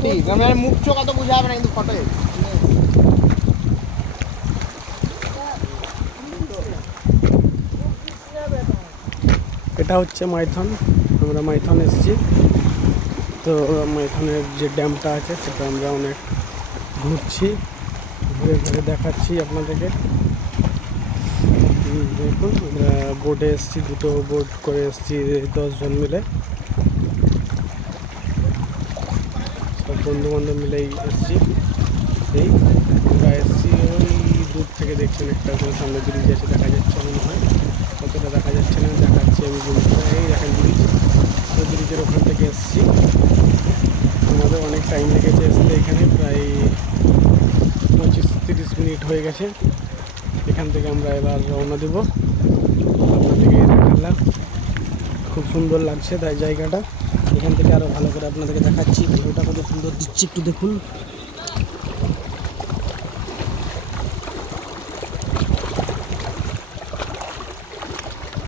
সত্যি মানে মুখ চোখ অত বোঝা যাবে না কিন্তু ফটো। এটা হচ্ছে মাইথন, আমরা মাইথন এসেছি। তো মাইথনের যে ড্যামটা আছে সেটা আমরা অনেক ঘুরছি, ঘুরে ঘুরে দেখাচ্ছি আপনাদেরকে। দেখুন আমরা বোটে এসেছি, দুটো বোট করে এসেছি 10 জন মিলে, সব বন্ধু বান্ধব মিলেই এসেছি। এই আমরা এসেছি ওই দূর থেকে দেখছেন একটা করে সামনে ব্রিজ আছে, দেখা যাচ্ছে মনে হয়, কতটা দেখা যাচ্ছে না, দেখাচ্ছি আমি জিনিসটা। এই দেখেন ব্রিজ, তো ব্রিজের ওখান থেকে এসেছি। আমাদের অনেক টাইম লেগেছে আসতে, এখানে প্রায় 25-30 মিনিট হয়ে গেছে। এখান থেকে আমরা এবার রওনা দেব। আপনাদেরকে দেখালাম, খুব সুন্দর লাগছে তাই জায়গাটা। এখান থেকে আরও ভালো করে আপনাদেরকে দেখাচ্ছি, ভিউটা কত সুন্দর দিচ্ছি একটু দেখুন।